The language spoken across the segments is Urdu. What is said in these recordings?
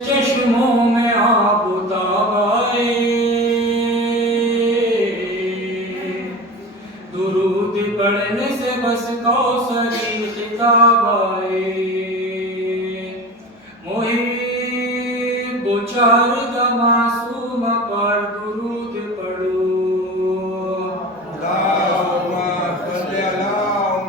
چشموں میں آب آئے، درود پڑھنے سے بس کوثری خطاب آئے، محب و چارد معصوم پر درود پڑھو، اللہم صلی علی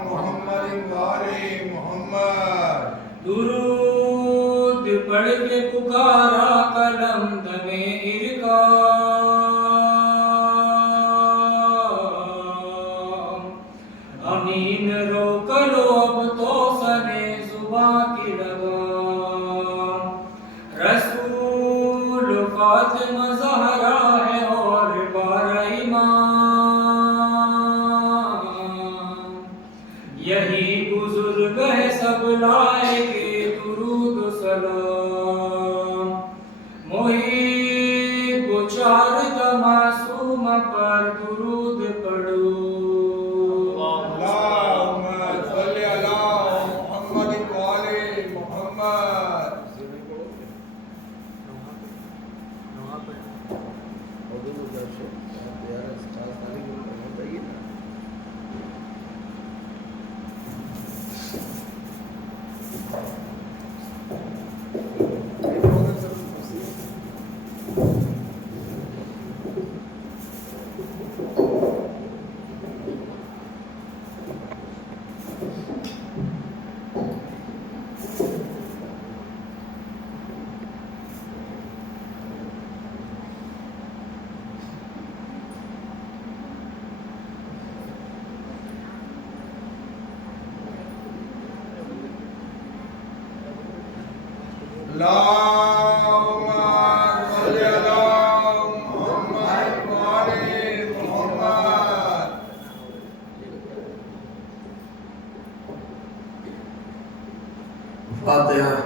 محمد وآل محمد۔ درود پڑھ کے پکارا قلم تنے ارکا، امین روک لو اب تو سنے زباں کی لگام، رسول فاطمہ زہرا ہے اور 12 امام، یہی بزرگ ہے سب لائے کے درود و سلام، محب و چارد معصوم پر درود پڑھو، اللہم صلی علی محمد وآل محمد۔ اللہم صلی علی محمد وآل محمد۔ فاتحہ۔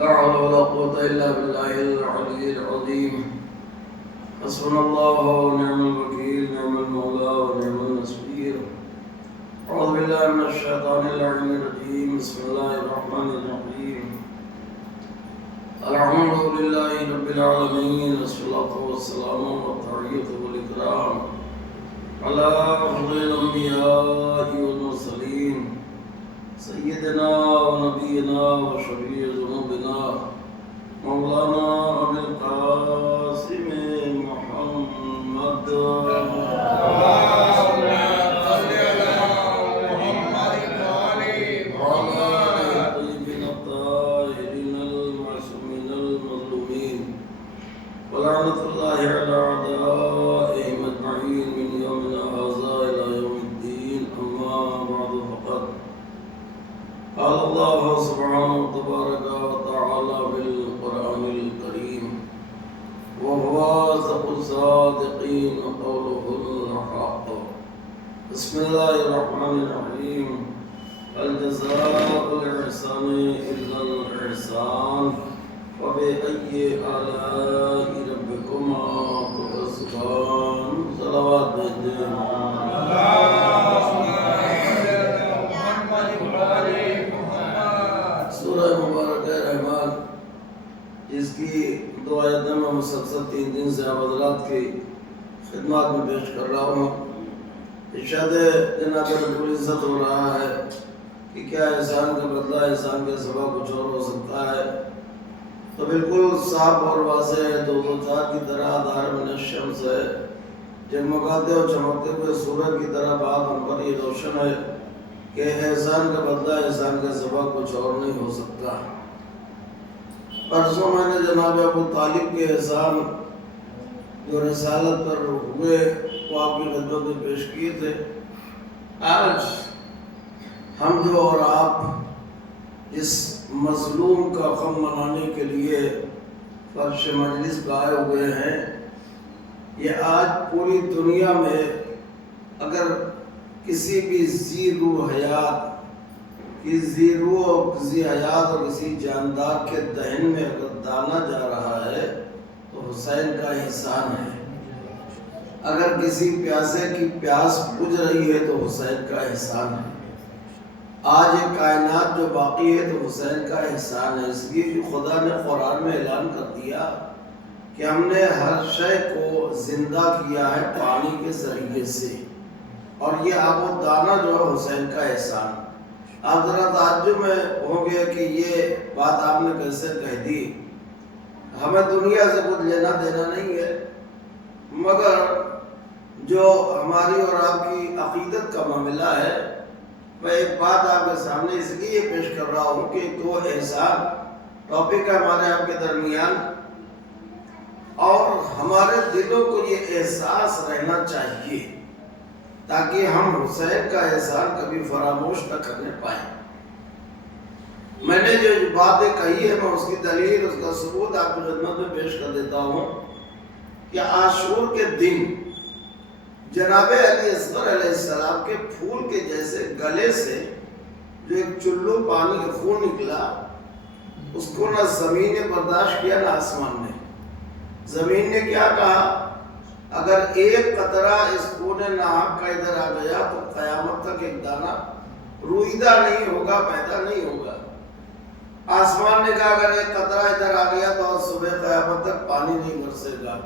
لا حول ولا قوة إلا بالله العلي العظيم، حسبنا الله ونعم الوكيل، نعم المولى ونعم النصير. أعوذ بالله من الشيطان اللعين الرجيم، بسم الله الرحمن الرحيم. الحمد لله رب العالمين، والصلاة والسلام والتحية والإكرام على أفضل الأنبياء والمرسلين، سيدنا ونبينا وشفيع ذنوبنا مولانا أبي القاسم محمد، اللہم صلی علی محمد وآل وعلى محمد۔ الطيبين الطاهرين المعصومين المظلومين، ولعنة الله على أعدائهم أجمعين من يومنا هذا إلى يوم الدين. أما بعد فقد قال الله سبحانه تبارك وتعالى في القرآن الكريم، وهو أصدق الصادقين وقوله الحق. بسم الله الرحمن الرحيم. هل جزاء الإحسان إلا الإحسان، فبأي آلاء ربكما تكذبان. صلوات سورہ مبارکہ رحمان، جس کی 2 آیتیں میں مسلسل 3 دن سے آپ حضرات کی خدمات میں پیش کر رہا ہوں. ارشاد جناب رب العزت ہو رہا ہے کہ کیا احسان کا بدلہ احسان کے سوا کچھ اور ہو سکتا ہے؟ تو بالکل صاف اور واضح ہے، 204 کی طرح دار من الشمس ہے، جگمگاتے اور چمکتے ہوئے سورج کی طرح بات ہم پر یہ روشن ہے کہ احسان کا بدلہ احسان کے سوا کچھ اور نہیں ہو سکتا. پرسوں میں نے جناب ابو طالب کے احسان جو رسالت پر ہوئے کو آپ کی خدمت میں پیش کیے تھے۔ آج ہم جو اور آپ اس مظلوم کا غم منانے کے لیے فرش مجلس پہ آئے ہوئے ہیں، یہ آج پوری دنیا میں اگر کسی بھی ذی روح حیات اور کسی جاندار کے دہن میں اگر دانا جا رہا ہے تو حسین کا احسان ہے۔ اگر کسی پیاسے کی پیاس بجھ رہی ہے تو حسین کا احسان ہے۔ آج یہ کائنات جو باقی ہے تو حسین کا احسان ہے۔ اس لیے جو خدا نے قرآن میں اعلان کر دیا کہ ہم نے ہر شے کو زندہ کیا ہے پانی کے ذریعے سے، اور یہ آب و دانہ جو ہے حسین کا احسان۔ آپ ذرا تعجب میں ہوں گے کہ یہ بات آپ نے کیسے کہہ دی۔ ہمیں دنیا سے کچھ لینا دینا نہیں ہے، مگر جو ہماری اور آپ کی عقیدت کا معاملہ ہے، میں ایک بات آپ کے سامنے اس لیے پیش کر رہا ہوں کہ دو احسان ٹاپک ہے ہمارے آپ کے درمیان، اور ہمارے دلوں کو یہ احساس رہنا چاہیے تاکہ ہم حسین کا احسان کبھی فراموش نہ کرنے پائیں۔ میں نے جو باتیں کہی ہے میں اس کی دلیل، اس کا ثبوت آپ کی خدمت میں پیش کر دیتا ہوں کہ عاشور کے دن جناب علی اصغر علیہ السلام کے پھول کے جیسے گلے سے جو ایک چلو پانی کا خون نکلا، اس کو نہ زمین نے برداشت کیا نہ آسمان نے۔ زمین نے کیا کہا؟ اگر ایک قطرہ اس خون ناحق کا ادھر آ گیا تو قیامت تک ایک دانہ روئیدہ نہیں ہوگا، پیدا نہیں ہوگا۔ آسمان نے کہا اگر ایک قطرہ ادھر آ گیا تو صبح قیامت تک پانی نہیں برسے گا۔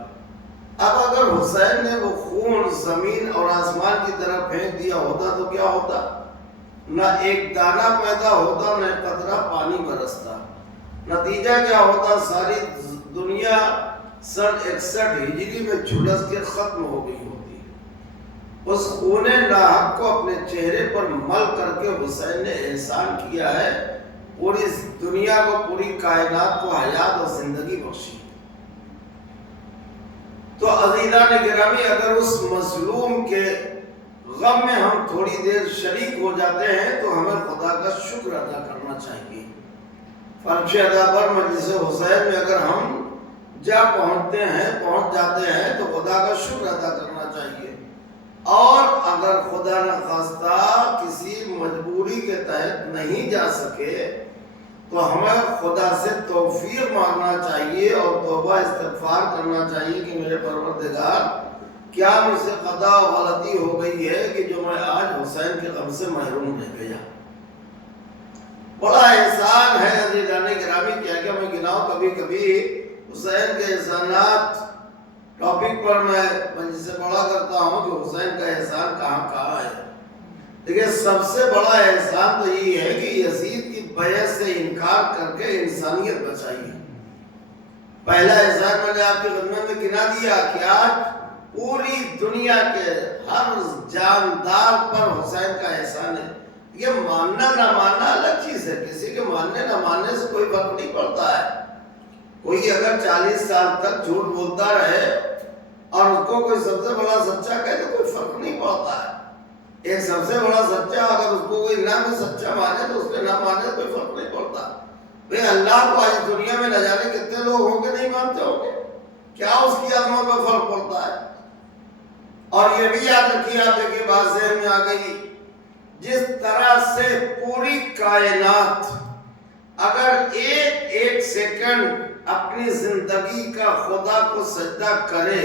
اب اگر حسین نے وہ خون زمین اور آسمان کی طرف پھینک دیا ہوتا تو کیا ہوتا؟ نہ ایک دانہ پیدا ہوتا، نہ ایک قطرہ پانی برستا۔ نتیجہ کیا ہوتا؟ ساری دنیا سن 61 ہجری میں جھلس کے ختم ہو گئی ہوتی۔ اس خون ناحق کو اپنے چہرے پر مل کر کے حسین نے احسان کیا ہے، پوری دنیا کو، پوری کائنات کو حیات اور زندگی بخشی۔ تو عزیزان گرامی، اگر اس مظلوم کے غم میں ہم تھوڑی دیر شریک ہو جاتے ہیں تو ہمیں خدا کا شکر ادا کرنا چاہیے۔ فرش ادا پر مجلس حسین میں اگر ہم جا پہنچ جاتے ہیں تو خدا کا شکر ادا کرنا چاہیے، اور اگر خدا نخواستہ کسی مجبوری کے تحت نہیں جا سکے تو ہمیں خدا سے توفیق مانگنا چاہیے اور توبہ استغفار کرنا چاہیے کہ میرے پروردگار، کیا مجھ سے خطا و غلطی ہو گئی ہے کہ جو میں آج حسین کے غم سے محروم رہ گیا۔ بڑا احسان ہے عزیزان گرامی، کیا میں گناؤں کبھی کبھی حسین کے احسانات ٹاپک پر میں مجلس سے پڑھا کرتا ہوں کہ حسین کا احسان کہاں کہاں ہے۔ دیکھیں، سب سے بڑا احسان تو یہی ہے کہ یزید کی بیعت سے انکار کر کے انسانیت بچائی۔ پہلا احسان میں نے آپ کی خدمت میں گنا دیا کہ آج پوری دنیا کے ہر جاندار پر حسین کا احسان ہے۔ یہ ماننا نہ ماننا الگ چیز ہے، کسی کے ماننے نہ ماننے سے کوئی فرق نہیں پڑتا ہے۔ کوئی اگر 40 سال تک جھوٹ بولتا رہے اور اس کو کوئی سب سے بڑا سچا کہے تو کوئی فرق نہیں پڑتا ہے۔ ایک سب سے بڑا سچا اگر اس کو کوئی نہ میں سچا مانے تو اس کے نہ مانے کوئی فرق نہیں پڑتا۔ بھئی اللہ کو آج دنیا میں نہ جانے کتنے لوگ ہوں گے نہیں مانتے ہوں گے، کیا اس کی عظمت میں فرق پڑتا ہے؟ اور یہ بھی یاد رکھیے، آپ دیکھیے بات ذہن میں آ گئی، جس طرح سے پوری کائنات اگر ایک سیکنڈ اپنی زندگی کا خدا کو سجدہ کرے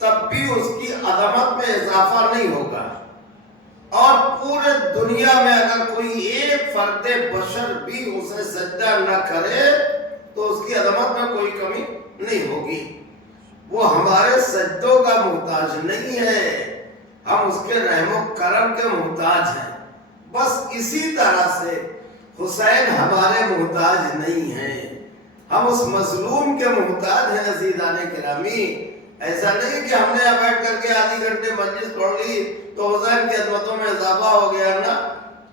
تب بھی اس کی عظمت میں اضافہ نہیں ہوگا، اور پورے دنیا میں اگر کوئی ایک فرد بشر بھی اسے سجدہ نہ کرے تو اس کی عظمت میں کوئی کمی نہیں ہوگی۔ وہ ہمارے سجدوں کا محتاج نہیں ہے، ہم اس کے رحم و کرم کے محتاج ہیں۔ بس اسی طرح سے حسین ہمارے محتاج نہیں ہیں، ہم اس مظلوم کے محتاج ہیں۔ عزیزان گرامی، ایسا نہیں کہ ہم نے یہاں بیٹھ کر کے آدھی گھنٹے مجلس پڑھ لی تو حسین کی عظمتوں میں اضافہ ہو گیا نا،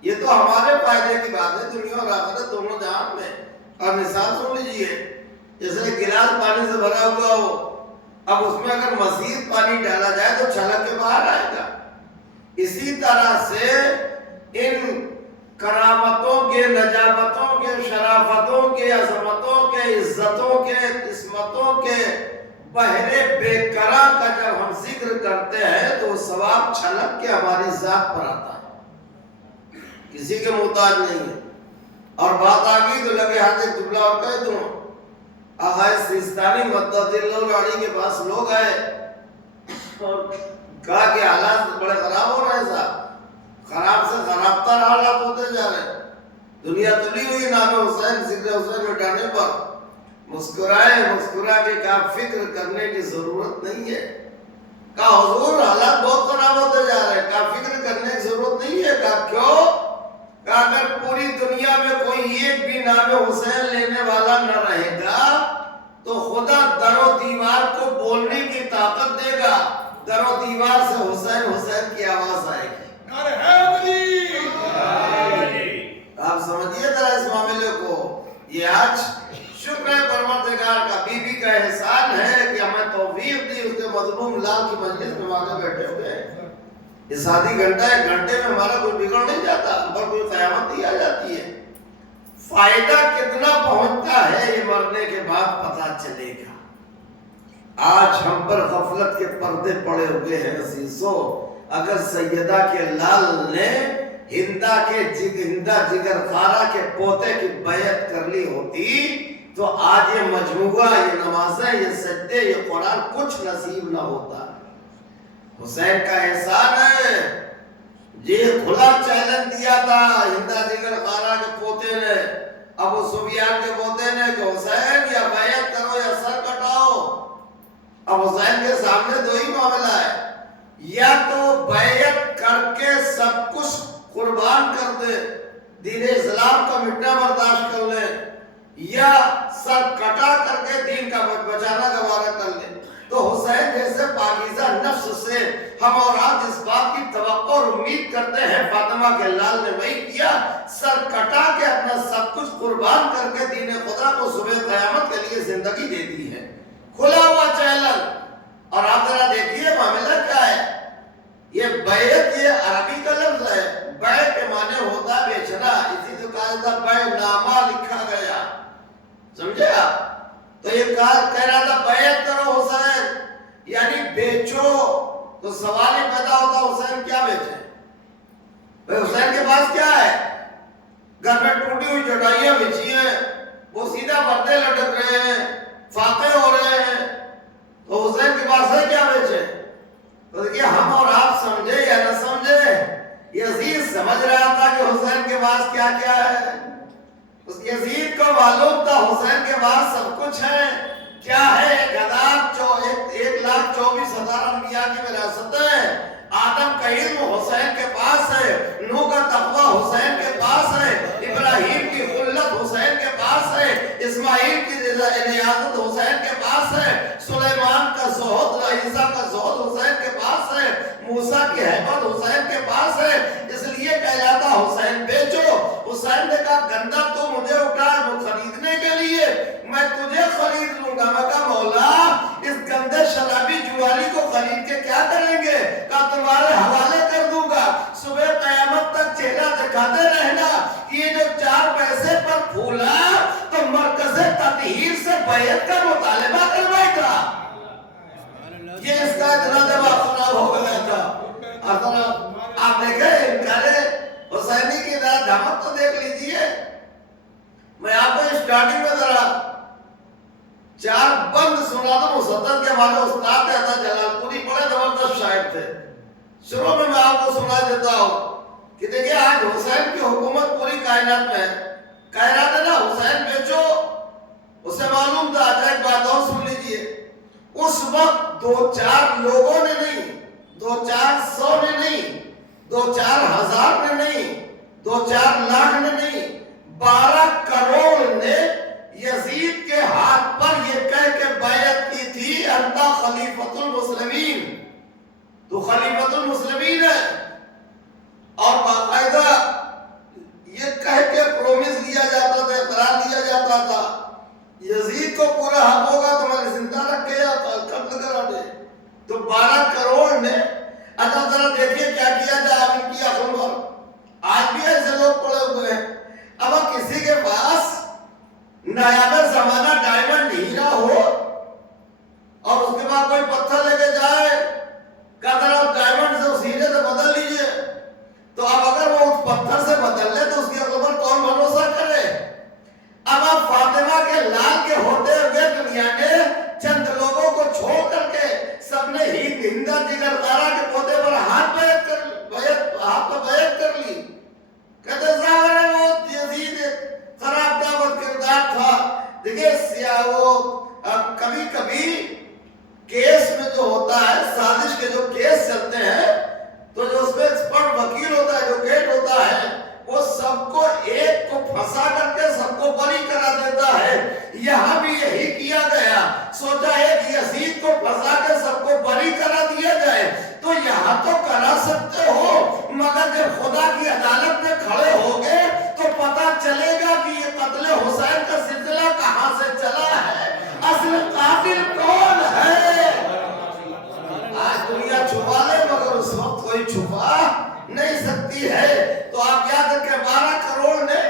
یہ تو ہمارے فائدے کی بات ہے، دنیا اور آخرت دونوں جہان میں۔ اور مثال سن لیجیے، جیسے گلاس پانی سے بھرا ہوا ہو اب اس میں اگر مزید پانی ڈالا جائے تو چھلک کے باہر آئے گا۔ اسی طرح سے ان کرامتوں کے، نجابتوں کے، شرافتوں کے، عظمتوں کے، عزتوں کے، عصمتوں کے بہرے بے کرا کا جب ہم ذکر کرتے ہیں تو وہ ثواب چھلک کے ہماری ذات پر آتا ہے، کسی کے محتاج نہیں ہے۔ اور بات آ گئی تو لگے ہاتھ ایک جملہ اور کہہ دوں، آغا سیستانی مدد اللہ علیہ کے پاس لوگ آئے اور کہا کہ حالات بڑے خراب ہو رہے ہیں صاحب، خراب سے خراب تر حالات ہوتے جا رہے ہیں، دنیا تلی ہوئی نام حسین، ذکر حسین مٹانے پر۔ مسکرائے، مسکرا کے کہا فکر کرنے کی ضرورت نہیں ہے۔ کہا حضور حالات بہت خراب ہوتے جا رہے ہیں، کہا فکر کرنے کی ضرورت نہیں ہے۔ کہا کیوں؟ کہا اگر پوری دنیا میں کوئی ایک بھی نام حسین لینے والا نہ رہے گا تو خدا در و دیوار کو بولنے کی طاقت دے گا، در و دیوار سے حسین حسین کی آواز آئے گی۔ آپ سمجھیے ذرا اس معاملے کو۔ یہ آج شکر ہے پروردگار کا، بی بی کا احسان ہے کہ ہمیں توفیق دی، اس کے مظلوم لال کی مجلس میں وہاں بیٹھے ہوئے ہیں۔ اس آدھی گھنٹہ ایک گھنٹے میں ہمارا کوئی بگڑ نہیں جاتا، ہم پر کوئی قیامت نہیں آ جاتی ہے۔ فائدہ کتنا پہنچتا ہے یہ مرنے کے بعد پتہ چلے گا۔ آج ہم پر غفلت کے پردے پڑے ہوئے ہیں عزیزو۔ اگر سیدہ کے لال نے ہندا جگر خارا کے پوتے کی بیعت کر لی ہوتی تو آج یہ مجموعہ، یہ نمازیں، یہ سجدے، یہ قرآن کچھ نصیب نہ ہوتا۔ حسین کا احسان ہے، یہ کھلا چیلنج دیا تھا ہندا جگر خارا کے پوتے نے، ابو سفیان کے پوتے نے کہ حسین یا بیعت کرو یا سر کٹاؤ۔ اب حسین کے سامنے دو ہی معاملہ ہے، یا تو بیعت کر کے سب کچھ قربان کر دے، دین اسلام کا مٹنا برداشت کر لے، یا سر کٹا کر کے دین کا بچانا گوارا کر لے۔ تو حسین جیسے پاکیزہ نفس سے ہم اور آپ اس بات کی توقع اور امید کرتے ہیں، فاطمہ کے لال نے وہی کیا، سر کٹا کے اپنا سب کچھ قربان کر کے دین خدا کو صبح قیامت کے لیے زندگی دے دی ہے۔ کھلا ہوا چیلنج۔ اور آپ ذرا دیکھیے معاملہ کیا ہے، یہ بیعت یہ عربی کا لفظ ہے، بیع کے معنی ہوتا ہے بیچنا، اسی سے کہا جاتا بیع نامہ لکھا گیا، سمجھے آپ؟ تو یہ کہہ رہا تھا بیعت کرو حسین، یعنی بیچو۔ تو سوال ہی پیدا ہوتا حسین کیا بیچے؟ بھئی حسین کے پاس کیا ہے؟ گھر میں ٹوٹی ہوئی چٹائیاں بچھی ہیں، وہ سیدھا پردے لٹک رہے ہیں، فاقے ہو رہے ہیں، تو حسین کے پاس ہے کیا بیچے؟ تو دیکھئے ہم اور آپ سمجھے یا نہ سمجھے، یزید سمجھ رہا تھا کہ حسین کے پاس کیا کیا ہے۔ اس یزید کو معلوم تھا حسین کے پاس سب کچھ ہے۔ کیا ہے؟ 1,24,000 انبیاء کی وراثت ہے۔ آدم کا علم حسین کے پاس ہے، نوح کا تقوی حسین کے پاس ہے، ابراہیم کی خلت حسین کے پاس ہے، اسماعیل کی ریاضت حسین کے پاس ہے، سلیمان کا زہد، عیسیٰ کا زہد حسین کے پاس ہے، موسیٰ کی حیبت حسین کے پاس ہے۔ اس لیے کہلاتا حسین بیچو۔ حسین نے کہا گندہ تو مجھے اٹھا ہے وہ خریدنے کے لیے، میں تجھے خرید لوں گا۔ میں کہا مولا اس گندے شرابی جوالی کو خرید کے کیا کریں گے؟ کہا تمہارے حوالے کر دوں گا، صبح قیامت تک چہرہ دکھاتے رہنا کہ یہ جو 4 پیسے پر پھولا تو مرکز تطہیر سے بیعت کا مطالبہ کروائے گا۔ یہ اس کا اتنا دماغ خراب ہو گیا تھا۔ آپ دیکھیں انکار حسینی کی دھمک تو دیکھ لیجئے۔ میں آپ کو اسٹارٹنگ میں ذرا 4 بند سنا دوں۔ مسدد کے ہمارے استاد تھے جلال پوری، بڑے زبردست شاعر تھے۔ شروع میں آپ کو سنا دیتا ہوں کہ دیکھیں آج حسین کی حکومت پوری کائنات میں ہے۔ کہہ رہا تھا نا حسین بیچو، اسے معلوم تھا۔ اچھا ایک بات اور سن لیجئے، اس وقت 2-4 لوگوں نے نہیں، 2-400 نے نہیں، 2-4 ہزار نے نہیں، 2-4 لاکھ نے نہیں، 12 کروڑ نے یزید کے ہاتھ پر یہ کہہ کے بیعت کی تھی انتا خلیفۃ المسلمین، تو خلیفۃ المسلمین ہے۔ اور باقاعدہ یہ کہہ کے پرومس لیا جاتا تھا، اقرار لیا جاتا تھا یزید کو پورا حق ہوگا تو میں زندہ رکھ کے یا قتل کر تو 12 کروڑ نے اچھا ذرا دیکھیے کیا کیا جائے اب ان کی عقل پر. آج بھی ایسے لوگ پڑے ہوئے ہیں. اب کسی کے پاس نایاب زمانہ ڈائمنڈ ہیرا ہو اور اس کے بعد کوئی پتھر لے کے جائے کہ آپ ڈائمنڈ سے اس ہیرے سے بدل لیجئے, تو اب اگر وہ اس پتھر سے بدل لے تو اس کی عقل پر کون بھروسہ کرے؟ اب آپ فاطمہ کے لال کے ہوتے ہوئے دنیا نے چند لوگوں کو چھوڑ کر کے سب نے ہی ہندا جگر دارا کے پودے پر ہاتھ پہ بیعت کر لی. کہتے ظاہر ہے وہ یزید خراب دعوت کردار تھا. دیکھیں سیاہ وہ کبھی کبھی کیس میں جو ہوتا ہے, سازش کے جو کیس چلتے ہیں, تو جو اس میں ایکسپرٹ وکیل ہوتا ہے, ایڈوکیٹ ہوتا ہے, وہ سب کو ایک کو پھنسا کر کے سب کو بری کرا دیتا ہے. یہاں بھی یہی کیا گیا. سوچا ایک یزید کو پھنسا کے سب کو بری کرا دیا جائے. تو یہاں تو کرا سکتے ہو, مگر جب خدا کی عدالت میں کھڑے ہوگے تو پتا چلے گا کہ یہ قتل حسین کا سلسلہ کہاں سے چلا ہے, اصل قاتل کون ہے. آج دنیا چھپا لے مگر اس وقت کوئی چھپا نہیں سکتی ہے. تو آپ یاد رکھیں 12 کروڑ نے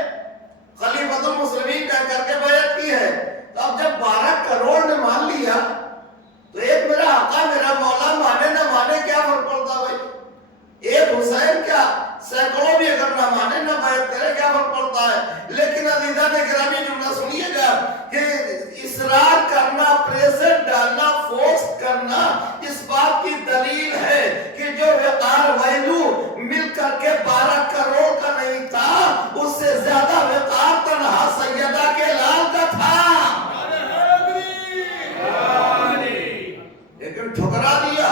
خلیفۃ المسلمین کہہ کر کے بیعت کی ہے. تو اب جب 12 کروڑ نے مان لیا تو ایک میرا آقا میرا مولا مانے نہ مانے کیا فرق پڑتا بھائی؟ ایک حسین کیا سینکڑوں بھی اگر نہ مانے نہ بیعت کرے کیا فرق پڑتا ہے؟ لیکن عزیزان گرامی جملہ سنیے گا کہ اصرار کرنا, پریشر ڈالنا, فورس کرنا اس بات کی دلیل ہے کہ جو وقار ویلو مل کر کے 12 کروڑ کا نہیں تھا, اس سے زیادہ وقار تنہا سیدہ کے لال کا تھا. لیکن ٹھکرا دیا.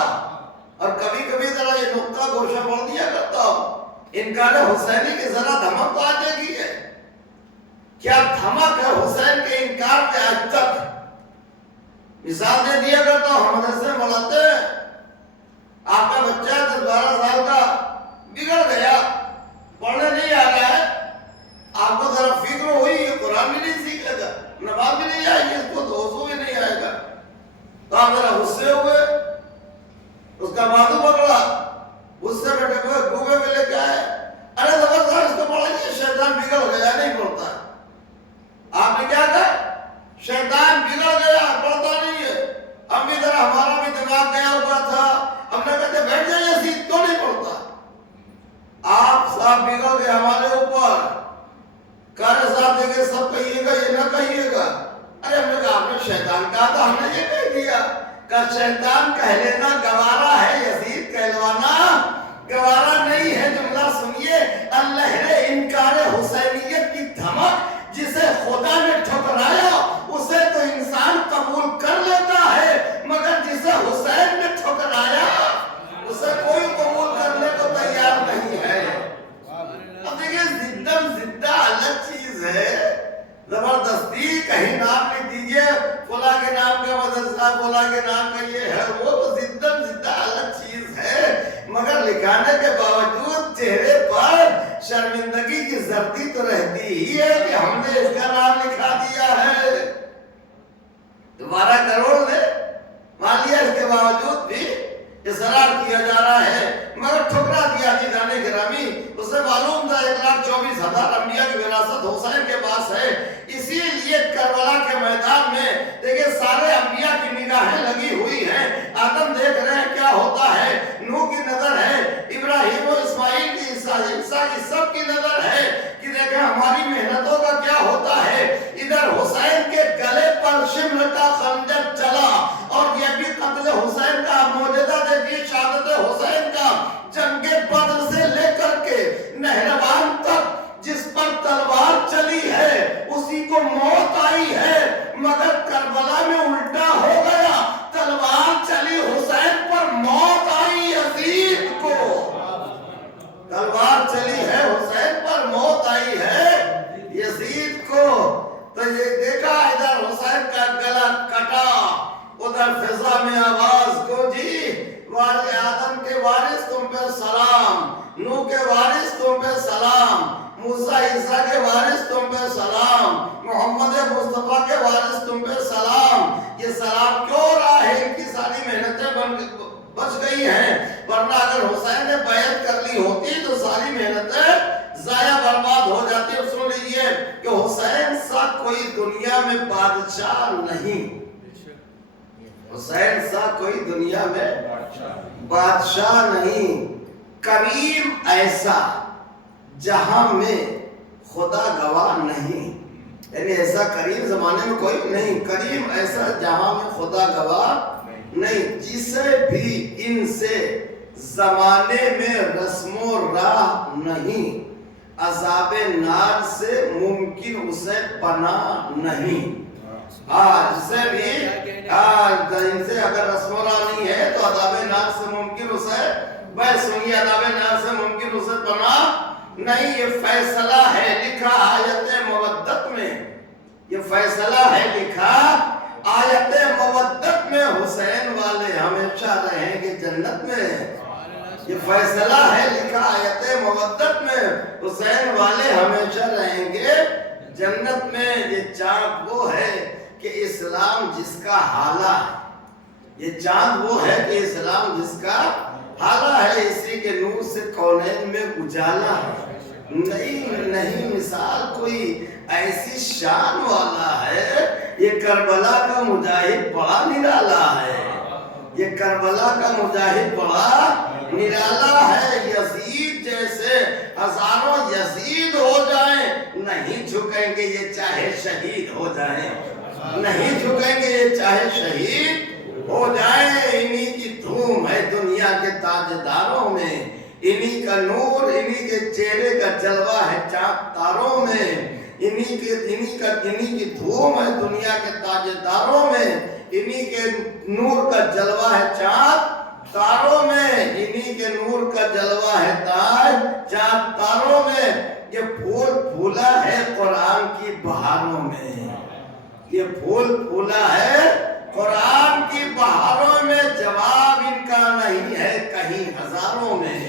اور کبھی کبھی ذرا یہ نقطہ گوشہ پڑھ دیا کرتا ہوں, انکار حسینی کی ذرا دھمک تو آج کی ہے. کیا دھمک ہے حسین کے انکار کے آج تک؟ مثال دے دیا کرتا ہوں, ہم مدرسے پڑھاتے ہیں, آپ کا بچہ 10-12 سال کا بگڑ گیا, پڑھنے نہیں آ رہا ہے, آپ کو ذرا فکر ہوئی یہ قرآن بھی نہیں سیکھے گا, نماز بھی نہیں آئے گی, اس کو دوستوں بھی نہیں آئے گا, تو آپ ذرا غصے ہوئے, اس کا بازو پکڑا, غصے میں ڈوبے میں لے کے آئے, ارے زبردست اس کو پڑھائیے, شیطان بگڑ گیا نہیں پڑھتا ہے. آپ نے کیا کہا؟ شیطان بگڑ گیا پڑھتا نہیں ہے. ہم بھی ذرا ہمارا بھی دماغ گیا ہوا تھا, ہم نے کہتے بیٹھ جائیے سیدھ تو نہیں پڑھتا. آپ صاحب بگڑ گئے ہمارے اوپر, کارے صاحب دیکھے سب کہیے گا یہ نہ کہیے گا. ارے ہم نے کہا آپ نے شیطان کہا تھا, ہم نے یہ کہہ دیا کہ شیطان کہہ لینا گوارا ہے, یزید کہلوانا گوارا نہیں ہے. جملہ سنیے, اللہ نے انکار حسینیت کی دھمک جسے خدا نے ٹھکرایا اسے تو انسان قبول کر لیتا ہے, مگر جسے حسین نے ٹھکرایا اسے کوئی قبول کرنے کو تیار نہیں ہے. اب دیکھیں زدہ الگ چیز ہے, زبردستی کہیں نام لکھ دیجئے فلاں کے نام کا مدرسہ, فلاں کے نام کا یہ ہے وہ, تو زدہ الگ چیز ہے, مگر لکھانے کے باوجود چہرے پر شرمندگی کی زردی تو رہتی ہی ہے کہ ہم نے اس کا نام لکھا دیا ہے. 12 کروڑ نے مان لیا, اس کے باوجود بھی اصرار کیا جا رہا ہے, مگر ٹھکرا دیا. جانے گرامی اسے معلوم تھا 1,24,000 انبیاء کی وراثت حسین کے پاس ہے, اسی لیے کربلا کے میدان میں دیکھیں سارے انبیاء کی نگاہیں لگی ہوئی ہیں. آدم دیکھ رہے ہیں کیا ہوتا ہے, نوح کی نظر ہے, ابراہیم و اسماعیل کی, عیسیٰ کی, سب کی نظر ہے کہ دیکھیں ہماری محنتوں کا کیا ہوتا ہے. ادھر حسین کے گلے پر شمر کا خنجر چلا, اور یہ بھی قتل حسین کا معجزہ دیکھیے, شہادت حسین کا جنگ بدر سے لے کر کے نہروان تک جس پر تلوار چلی ہے اسی کو موت آئی ہے, مگر کربلا میں الٹا ہو گیا, تلوار چلی حسین پر, موت آئی یزید کو. تلوار چلی ہے حسین پر, موت آئی ہے یزید کو. تو یہ دیکھا ادھر حسین کا گلا کٹا, ادھر فضا میں آواز گونجی, آدم کے وارث تم پہ سلام, نوح کے وارث تم پہ سلام, موسیٰ عیسیٰ کے وارث تم پہ سلام, محمد مصطفیٰ کے وارث تم پہ سلام. یہ سلام کیوں رہا ہے؟ ان کی ساری محنتیں بچ گئی ہیں، ورنہ اگر حسین نے بیعت کر لی ہوتی تو ساری محنتیں ضائع برباد ہو جاتی۔ اب سن لیجئے کہ حسین سا کوئی دنیا میں بادشاہ نہیں، حسین سا کوئی دنیا میں بادشاہ نہیں، کریم ایسا جہاں میں خدا گواہ نہیں، یعنی ایسا کریم زمانے میں کوئی نہیں، کریم ایسا جہاں میں خدا گواہ نہیں، جسے بھی ان سے زمانے میں رسم و راہ نہیں، عذاب نار سے ممکن اسے پناہ نہیں۔ جسے بھی ان سے اگر رسم و راہ نہیں ہے تو عذاب نار سے ممکن اسے، بھائی سنیے، عذاب نار سے ممکن اسے پناہ نہیں۔ یہ فیصلہ ہے لکھا آیت مودت میں، یہ فیصلہ ہے لکھا آیت مودت میں، حسین والے ہمیشہ رہیں گے جنت میں۔ یہ فیصلہ ہے لکھا آیت مودت میں، حسین والے ہمیشہ رہیں گے جنت میں۔ یہ چاند وہ ہے کہ اسلام جس کا حالہ ہے، یہ چاند وہ ہے کہ اسلام جس کا حالہ ہے، اسی کے نور سے کونین میں اجالا ہے۔ نہیں مثال کوئی ایسی شان والا ہے، یہ کربلا کا مجاہد بڑا نرالا ہے، یہ کربلا کا مجاہد بڑا نرالا ہے۔ یزید جیسے ہزاروں یزید ہو جائیں نہیں جھکیں گے یہ چاہے شہید ہو جائیں، نہیں جھکیں گے یہ چاہے شہید ہو جائیں۔ انہی کی دھوم ہے دنیا کے تاجداروں میں، انہی کا نور، انہی کے چہرے کا جلوہ ہے چاند تاروں میں، انہی کی دھوم ہے دنیا کے تاجداروں میں، انہی کے نور کا جلوہ ہے چاند تاروں میں، انہی کے نور کا جلوہ ہے تاج چاند تاروں میں۔ یہ پھول پھولا ہے قرآن کی بہاروں میں، یہ پھول پھولا ہے قرآن کی بہاروں میں، جواب ان کا نہیں ہے کہیں ہزاروں میں،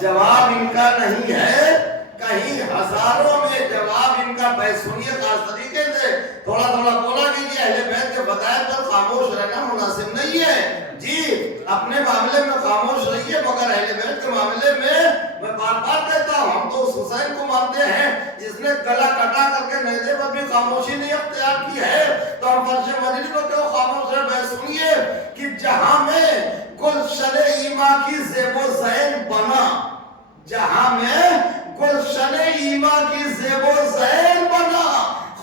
جواب ان کا نہیں ہے کہیں ہزاروں میں، جواب ان کا۔ بھائی سنیے خاص طریقے سے، تھوڑا تھوڑا بولا کیجیے، اہل بیت کے فضائل پر خاموش رہنا مناسب نہیں ہے جی، اپنے معاملے میں خاموش رہیے، مگر اہل بیت کے معاملے میں میں بار بار کہتا ہوں، ہم تو اس حسین کو مانتے ہیں جس نے گلا کٹا کر کے نیزے پر بھی خاموشی نہیں اختیار کی ہے، تو ہم فرش مجلس کو کیوں خاموش رہے؟ بھائی سنیے کہ جہاں میں گلشن ایما کی زیب و زین بنا، جہاں میں گلشن ایما کی زیب و زین بنا،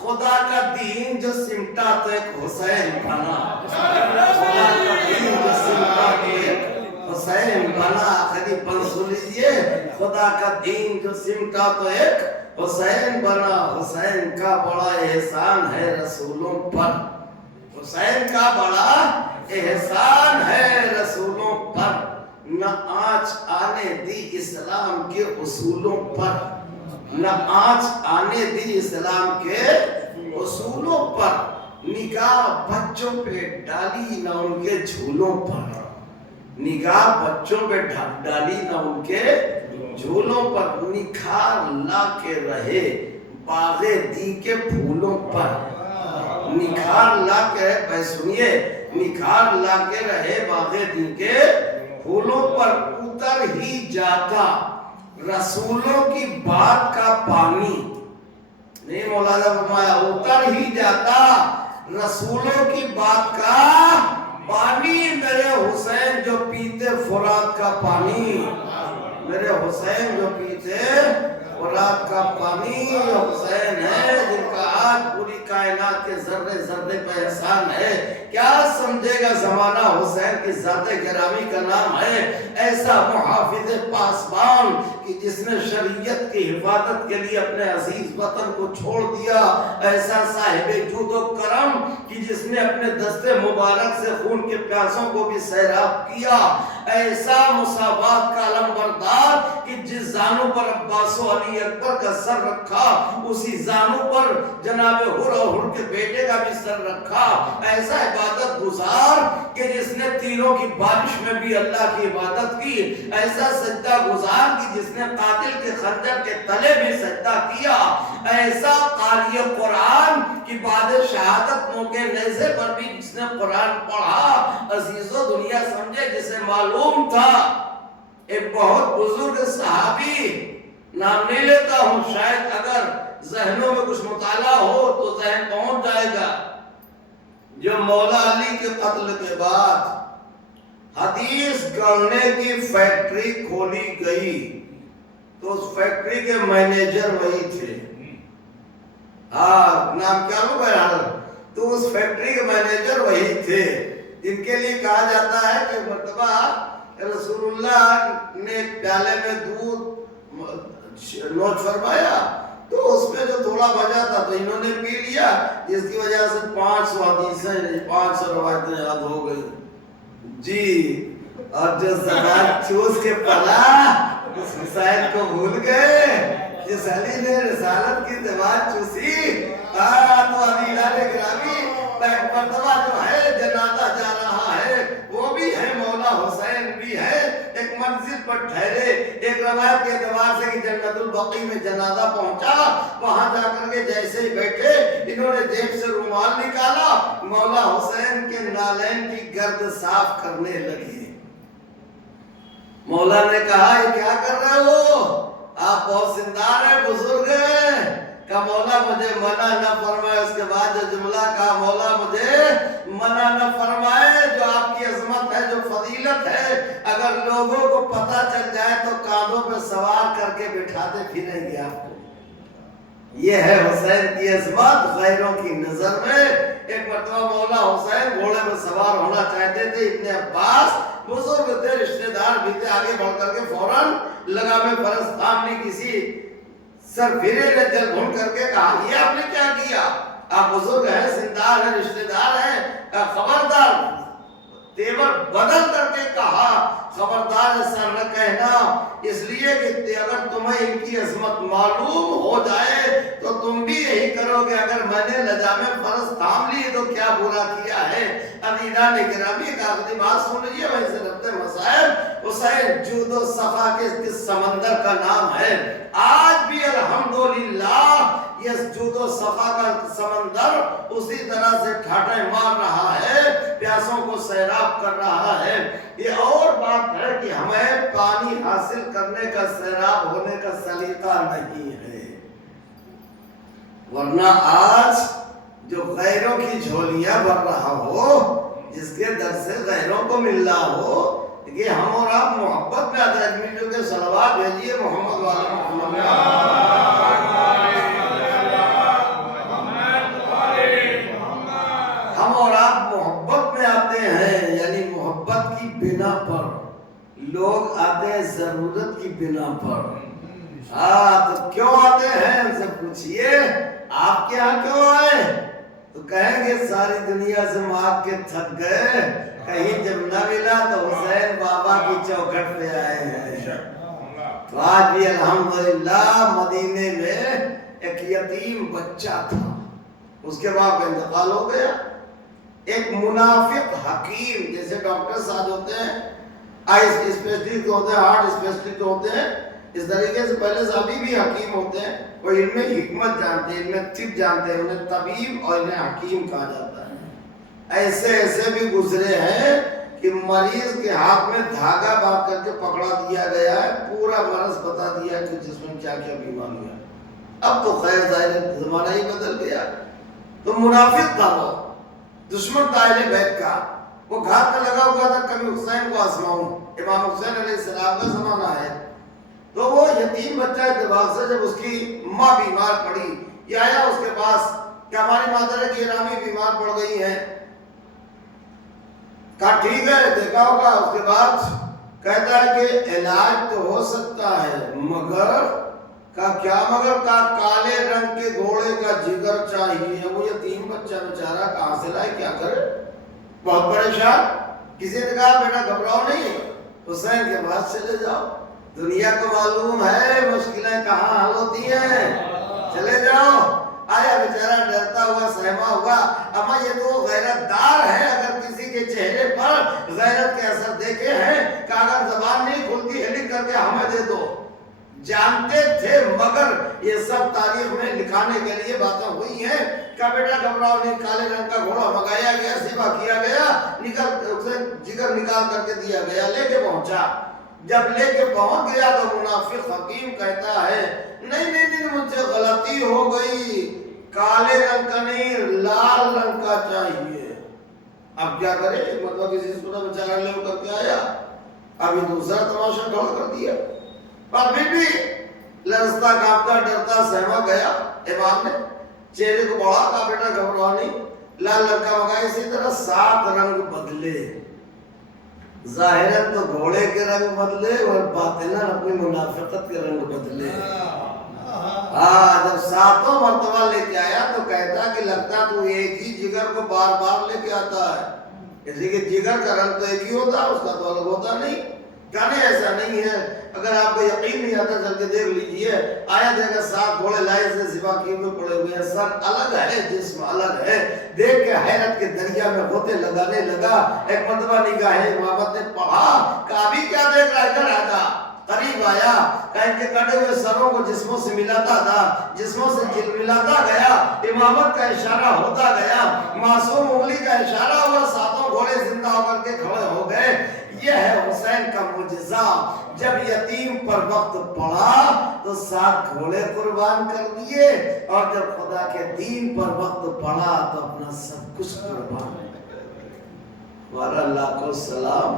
خدا کا دین جو سمٹا تو ایک حسین بنا، خدا کا دین جو سمٹا تو ایک حسین بنا۔ آخری پن سن لیجئے، خدا کا دین جو سمٹا تو ایک حسین بنا۔ حسین کا بڑا احسان ہے رسولوں پر، حسین کا بڑا احسان ہے رسولوں پر، نہ آنچ آنے دی اسلام کے اصولوں پر، نہ آنچ آنے دی اسلام کے اصولوں پر، نگاہ بچوں پہ ڈالی نہ ان کے جھولوں پر، نگاہ بچوں پہ ڈالی نہ ان کے جھولوں پر، نکھار لا کے رہے باغ دی کے پھولوں پر، نکھار لا کے، بھائی سنیے، نکھار لا کے رہے باغ دی کے پھولوں پر، اتر ہی جاتا رسولوں کی بات کا پانی، نہیں مولانا فرمایا اتر ہی جاتا رسولوں کی بات کا پانی، میرے حسین جو پیتے فرات کا پانی، میرے حسین جو پیتے فرات کا پانی، حسین ہے جن کا آج پوری کائنات کے ذرے ذرے پہ احسان ہے۔ کیا سمجھے گا زمانہ حسین کی ذات گرامی کا نام ہے، ایسا محافظ پاسبان کہ جس نے شریعت کی حفاظت کے لیے اپنے عزیز وطن کو چھوڑ دیا، ایسا صاحب جود و کرم کہ جس نے اپنے دستے مبارک سے خون کے پیاسوں کو بھی سیراب کیا، ایسا مساوات کا علم بردار کہ جس زانوں پر عباس و علی علی اکبر کا سر رکھا، اسی زانوں پر جناب حر اور حر کے بیٹے کا بھی سر رکھا. ایسا عبادت گزار کہ جس نے تیروں کی بارش میں بھی اللہ کی عبادت کی، ایسا سجدہ گزار کہ جس نے قاتل کے خنجر کے تلے بھی سجدہ کیا، ایسا قاری قرآن کی بعد شہادت موقع نیزے پر بھی جس نے قرآن پڑھا. عزیزو دنیا سمجھے جسے معلوم تھا ایک بہت بزرگ صحابی، نام نہیں لیتا ہوں، شاید اگر ذہنوں میں کچھ مطالعہ ہو تو ذہن پہنچ جائے گا، جو مولا علی کے قتل کے بعد حدیث گڑھنے کی فیکٹری کھولی گئی تو اس فیکٹری کے مینیجر وہی تھے. نام کیا لوں بہرحال، تو اس فیکٹری کے مینیجر وہی تھے جن کے لیے کہا جاتا ہے کہ مرتبہ رسول اللہ نے ایک پیالے میں دودھ نوش فرمایا تو اس میں جو تھوڑا بچا تھا تو انہوں نے پی لیا، جس کی وجہ سے 500 حدیثیں 500 روایتیں یاد ہو گئی جی. اور جو زبان چوس کے پلا اس حسین کو بھول گئے، جس علی نے رسالت کی زبان چوسی تو علی لالے گرامی مرتبہ جو ہے جنازہ جا رہا ہے وہ بھی ہے، مولا حسین بھی ہے، ایک منزل پر ٹھہرے. ایک روایت کے اعتبار سے کہ جنت البقیع میں جنازہ پہنچا، وہاں جا کر کے جیسے ہی بیٹھے انہوں نے جیب سے رومال نکالا، مولا حسین کے نالین کی گرد صاف کرنے لگے. مولا نے کہا یہ کیا کر رہے ہو، آپ بہت سندار ہیں، بزرگ ہیں. کہ مولا مجھے منع نہ فرمائے. اس کے بعد جو جملہ کہا مولا مجھے منع نہ فرمائے، جو آپ کی عظمت ہے، جو فضیلت ہے، اگر لوگوں کو پتہ چل جائے تو کاندھوں پہ سوار کر کے بٹھاتے پھریں گے آپ کو. یہ ہے حسین کی عظمت غیروں کی نظر میں. ایک مرتبہ مولا حسین گھوڑے میں سوار ہونا چاہتے تھے، ابن عباس بزرگ تھے، رشتہ دار بھی تھے، آگے بڑھ کر کے فوراً لگام فرض تھام لی. کسی سر پھرے نے جل بھون کر کے کہا یہ آپ نے کیا کیا، آپ بزرگ ہیں، سندار ہیں، رشتہ دار ہیں، خبردار. تیور بدل کر کے کہا خبردار ایسا نہ کہنا، اس لیے کہ اگر تمہیں ان کی عظمت معلوم ہو جائے تو تم بھی یہی کرو گے. اگر میں نے لجام فرض تھام لی تو کیا برا کیا ہے. عزیزان گرامی ایک آخری بات سن لیجیے، وہیں سے ربط مسائل. حسین جود و صفا کے سمندر کا نام ہے. آج بھی الحمدللہ یہ جود و صفا کا سمندر اسی طرح سے ٹھاٹھیں مار رہا ہے، پیاسوں کو سیراب کر رہا ہے. یہ اور بات ہے کہ ہمیں پانی حاصل کرنے کا، سیراب ہونے کا سلیقہ نہیں ہے، ورنہ آج جو غیروں کی جھولیاں بھر رہا ہو، جس کے در سے غیروں کو مل رہا ہو، کہ ہم اور آپ محبت میں آتے ہیں. مل جو کہ صلوات بھیجیے محمد والے محمد. ہم اور آپ محبت میں آتے ہیں، یعنی محبت کی بنا پر. لوگ آتے ہیں ضرورت کی بنا پر. تو کیوں آتے ہیں ان سے پوچھئے آپ کے یہاں کیوں آئے، تو کہیں گے ساری دنیا سے مانگ کے تھک گئے، کہیں جب نہ ملا تو حسین بابا کی چوکھٹ پہ آئے ہیں. تو آج بھی الحمدللہ مدینے میں ایک یتیم بچہ تھا، اس کے بعد انتقال ہو گیا. ایک منافق حکیم، جیسے ڈاکٹر صاحب ہوتے ہیں، آئی اسپیشلسٹ ہوتے ہیں، ہارٹ اسپیشلسٹ ہوتے ہیں، اس طریقے سے پہلے صحابی بھی حکیم ہوتے ہیں. وہ ان میں حکمت جانتے ہیں، ان میں طب جانتے ہیں، انہیں طبیب اور انہیں حکیم کہا جاتا ہے. ایسے ایسے بھی گزرے ہیں کہ مریض کے ہاتھ میں دھاگا باندھ کر کے پکڑا دیا گیا ہے، پورا مرض بتا دیا کہ جس میں کیا کیا بیماری ہے. اب تو خیر ظاہر زمانہ ہی بدل گیا. تو منافق تھا، وہ دشمن تھا اہل بیت کا. وہ گھات میں لگا ہوا تھا کبھی حسین کو آزماؤں. امام حسین علیہ السلام کا زمانہ ہے. تو وہ یتیم بچہ اتفاق سے جب اس کی ماں بیمار پڑی، یہ آیا اس کے پاس کہ ہماری مادر گرامی بیمار پڑ گئی ہیں. کہا ٹھیک ہے دیکھا ہوگا. اس کے بعد کہتا ہے کہ علاج تو ہو سکتا ہے مگر کا کیا، مگر کا کالے رنگ کے گھوڑے کا جگر چاہیے. وہ یتیم بچہ بیچارہ کہاں سے لائے، کیا کرے، بہت پریشان. کسی نے کہا بیٹا گھبراؤ نہیں، حسین کے پاس چلے جاؤ. دنیا کو معلوم ہے مشکلیں کہاں حل ہوتی ہیں، چلے جاؤ۔ آیا بیچارہ ڈرتا ہوا سہما ہوا، اما یہ تو غیرت دار ہے، اگر کسی کے چہرے پر غیرت کے اثر دیکھے ہیں کہ اگر زبان نہیں کھلتی ہیلنگ کر کے ہمیں دے دو، جانتے تھے مگر یہ سب تاریخ میں لکھانے کے لیے باتیں ہوئی ہیں کہ بیٹا گھبراؤ نہیں، کالے رنگ کا گھوڑا منگایا گیا، ذبح کیا گیا، اسے جگر نکال کر کے دیا گیا، لے کے پہنچا۔ جب لے کے پہنچ گیا تو منافق حکیم کہتا ہے نہیں نہیں نہیں مجھ سے غلطی ہو گئی، کالے رنگ کا نہیں لال رنگ کا چاہیے۔ اب کیا کرے، مطلب کسی صورت بیچارہ لے کر کے آیا، اب یہ دوسرا تماشا کھڑا کر دیا، پر پھر بھی لرزتا کانپتا ڈرتا سہما گیا۔ امام نے چہرے کو بڑھا کہا بیٹا گھبراؤ نہیں، لال رنگ کا منگایا۔ اسی طرح 7 رنگ بدلے، ظاہراً تو گھوڑے کے رنگ بدلے اور باطناً اپنی منافقت کے رنگ بدلے۔ جب 7 مرتبہ لے کے آیا تو کہتا کہ لگتا تو ایک ہی جگر کو بار بار لے کے آتا ہے، اسی کے جگر کا رنگ تو ایک ہی ہوتا ہے، اس کا تو الگ ہوتا نہیں۔ کہنے ایسا نہیں ہے، اگر آپ کو یقین نہیں آتا چل کے دیکھ لیجئے، آیا دیکھا 7 گھوڑے لائے سے ذبح کیے ہوئے پڑے ہوئے ہیں، سر الگ ہے جسم الگ ہے۔ دیکھ کے حیرت کے دریا میں غوطے لگانے لگا۔ ایک مرتبہ نگاہ امامت نے پڑھا کہ ابھی کیا دیکھ رہا ہے، ادھر آتا قریب آیا کہ ان کے کٹے ہوئے سروں کو جسموں سے ملاتا تھا، جسموں سے ملاتا گیا، امامت کا اشارہ ہوتا گیا، معصوم انگلی کا اشارہ ہوا، 7 گھوڑے زندہ ہو کر کے کھڑے ہو گئے۔ یہ ہے حسین کا معجزہ۔ جب یتیم پر وقت پڑا تو 7 گھوڑے قربان کر دیے، اور جب خدا کے دین پر وقت پڑا تو اپنا سب کچھ قربان کر دیا۔ ہمارا لاکھوں سلام،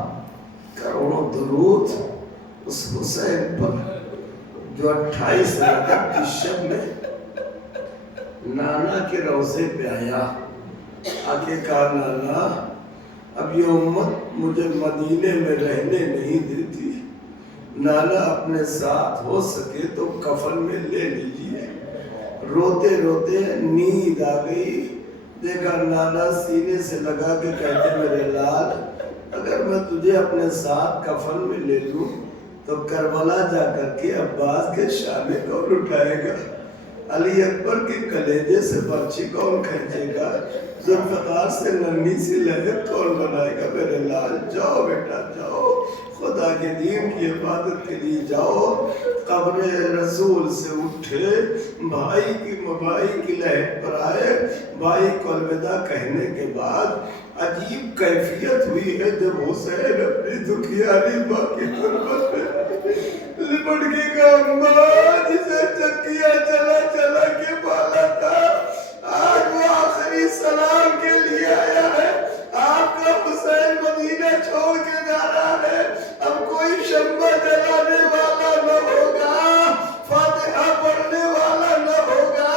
کروڑوں درود اس حسین پر جو 28 رجب کی شب میں نانا کے روضے پہ آیا، آکے کہا نانا اب یہ امت مجھے مدینے میں رہنے نہیں دیتی، نانا اپنے ساتھ ہو سکے تو کفن میں لے لیجیے۔ روتے روتے نیند آ گئی، دیکھا نانا سینے سے لگا کے کہتے میرے لال اگر میں تجھے اپنے ساتھ کفن میں لے لوں تو کربلا جا کر کے عباس کے شانے کون اٹھائے گا، علی اکبر کے کلیجے سے برچی کون کھینچے گا، ذوالفقار سے ننھی سی لہر کون بنائے گا، میرے لال جاؤ بیٹا جاؤ، خدا کے دین کی عبادت کے لیے جاؤ۔ قبر رسول سے اٹھے، بھائی کی لہر پر آئے، بھائی کو الوداع کہنے کے بعد عجیب کیفیت ہوئی ہے جب حسین اپنی دکھیاری ماں کی تربت میں لپٹ کے کہا اماں جسے چکیا چلا چلا کے بالا تھا، آج وہ آخری سلام کے لیے آیا ہے، آپ کا حسین مدینہ چھوڑ کے جا رہا ہے، اب کوئی شمع جلانے والا نہ ہوگا، فاتحہ پڑھنے والا نہ ہوگا۔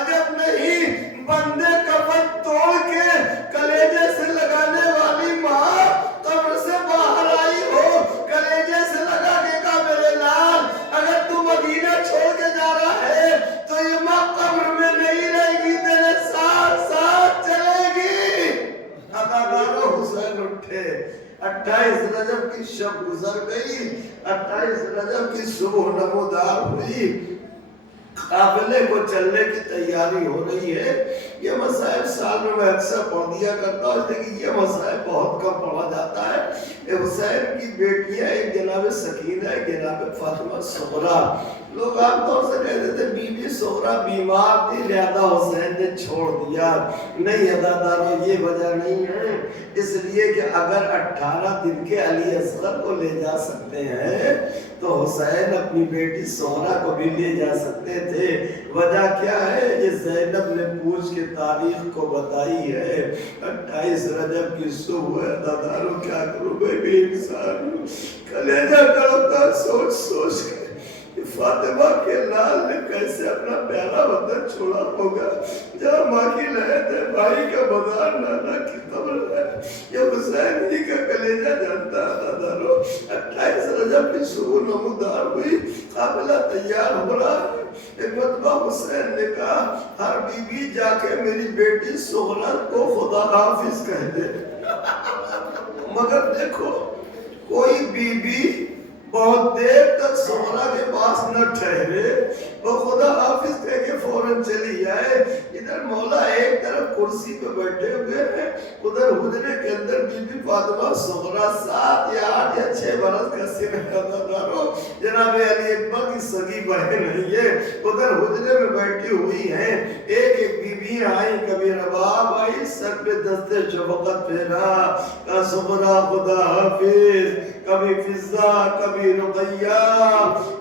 عجب نہیں بندے کفن توڑ کے کلیجے سے لگانے والی ماں قبر سے باہر آئی ہو، کلیجے سے لگا کے کہا میرے لال اگر تو مدینہ چھوڑ کے جا رہا ہے تو یہ ماں قبر میں نہیں رہے گی، تیرے ساتھ ساتھ چلے گی۔ اداکارو حسین اٹھے، 28 رجب کی شب گزر گئی، 28 رجب کی صبح نمودار ہوئی، قافلے کو چلنے کی تیاری ہو رہی ہے۔ یہ مسائب سال میں اکثر پڑھ دیا کرتا ہوں، لیکن یہ مسائب بہت کم پڑھا جاتا ہے۔ حسین کی بیٹیاں ایک جناب سکینہ، ایک جناب فاطمہ صغریٰ، لوگ عام طور سے کہتے تھے بی بی صغریٰ بیمار تھی لہذا حسین نے چھوڑ دیا، نہیں عزادارو یہ وجہ نہیں ہے، اس لیے کہ اگر 18 دن کے علی اصغر کو لے جا سکتے ہیں تو حسین اپنی بیٹی صغریٰ کو بھی لے جا سکتے تھے۔ وجہ کیا ہے؟ یہ زینب نے پوچھ کے تاریخ کو بتائی ہے، 28 رجب کی صبح ہے، دادارو کیا کروں میں بھی انسان ہوں، کلیجہ تڑپتا سوچ سوچ کے فاطمہ کے لال نے کیسے اپنا پیارا وطن چھوڑا ہوگا جہاں ماں کی لہت ہے، بھائی کا مزار، نانا کی قبر ہے، یہ حسین ہی کا کلیجہ جانتا ہے۔ دادارو 28 رجب کی صبح نمودار ہوئی، قافلہ تیار ہو رہا ہے۔ ایک مرتبہ حسین نے کہا ہر بی بی جا کے میری بیٹی صغریٰ کو خدا حافظ کہہ دے، مگر دیکھو کوئی بی بی بہت دیر تک سغرا کے پاس نہ ٹھہرے، وہ خدا حافظ کہہ کے فوراً چلی جائے۔ ادھر مولا ایک طرف کرسی پہ بیٹھے ہوئے ہیں، ادھر حجرے کے اندر بی بی فاطمہ صغرا 7 یا 8 یا 6 برس کا سن ہے، جناب علی اکبر کی سگی بہن ہے یہ، ادھر حجرے میں بیٹھی ہوئی ہیں۔ ایک ایک بیویاں آئیں، کبھی رباب آئی، سر پہ دستے شفقت پھیرا، کہا صغرا خدا حافظ، کبھی فضا، کبھی رقیہ،